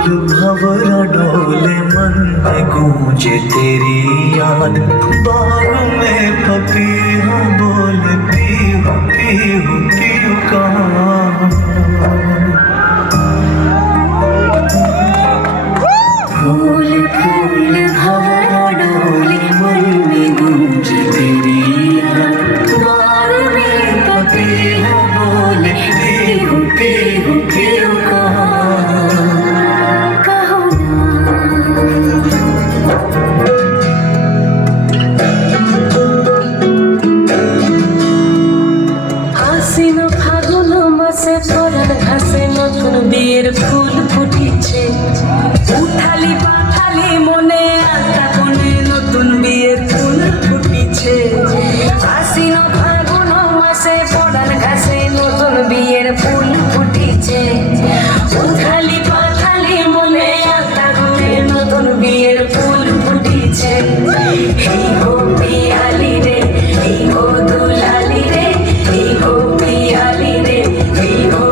भंवरा डोले मन में गूंजे तेरी याद बागों में पपीहा बोले पीहू पीहू पीहू कहाँ फूल फूल भंवरा डोले मन में गूंजे तेरी याद बागों में पपीहा बोले पीहू पीहू पीहू कहाँ বিয়ের ফুল ফুটিছে উঠালি পাঠালি মনে আটা কোণে নতুন বিয়ের ফুল ফুটিছে আশ্বিন ফাগুন মাসে পড়ার ঘাসে নতুন বিয়ের ফুল ফুটিছে উঠালি পাঠালি মনে আটা কোণে নতুন বিয়ের ফুল ফুটিছে এই গো পিয়ালি রে এই গো দুলালি রে এই গো পিয়ালি রে এই গো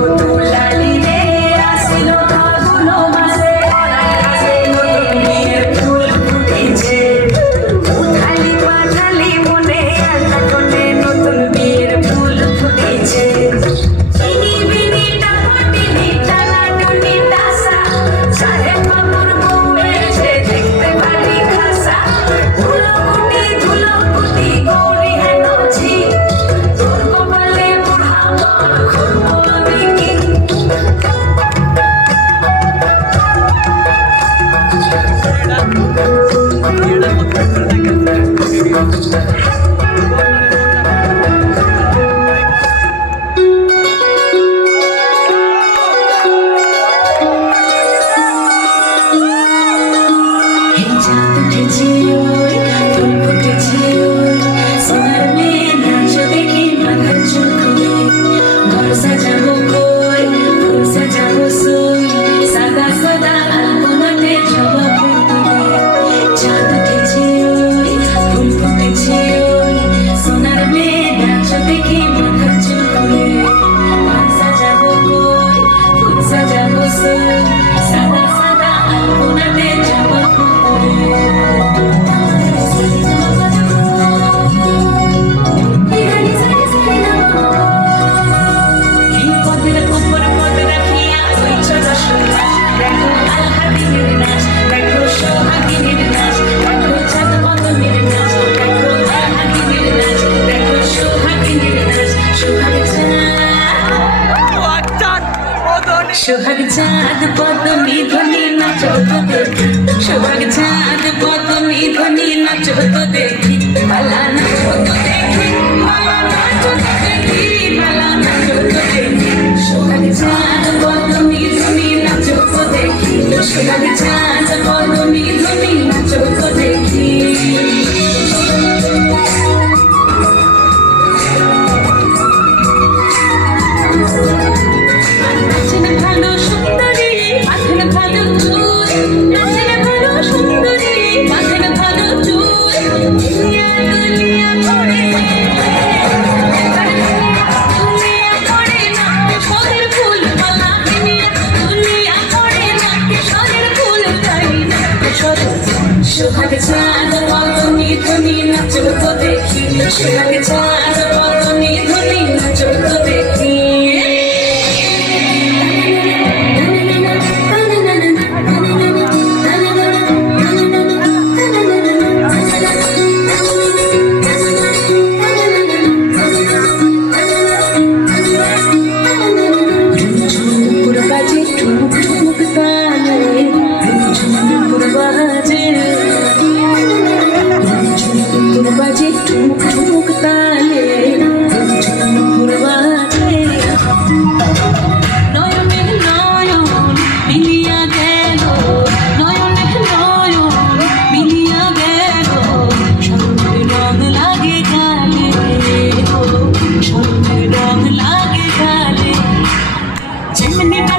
সোহাগ চাঁদ পদমি ধ্বনি নাচো তো দেখি সোহাগ চাঁদ পদমি ধ্বনি নাচো তো দেখি মালা নাচো তো দেখি মালা নাচো তো দেখি মালা নাচো তো দেখি সোহাগ চাঁদ পদমি ধ্বনি নাচো তো দেখি সোহাগ চাঁদ পদমি ধ্বনি নাচো তো দেখি সোহাগ চাঁদ পদমি ধ্বনি নাচো তো দেখি সোহাগ চাঁদ পদমি ধ্বনি নাচো তো দেখি Chimney,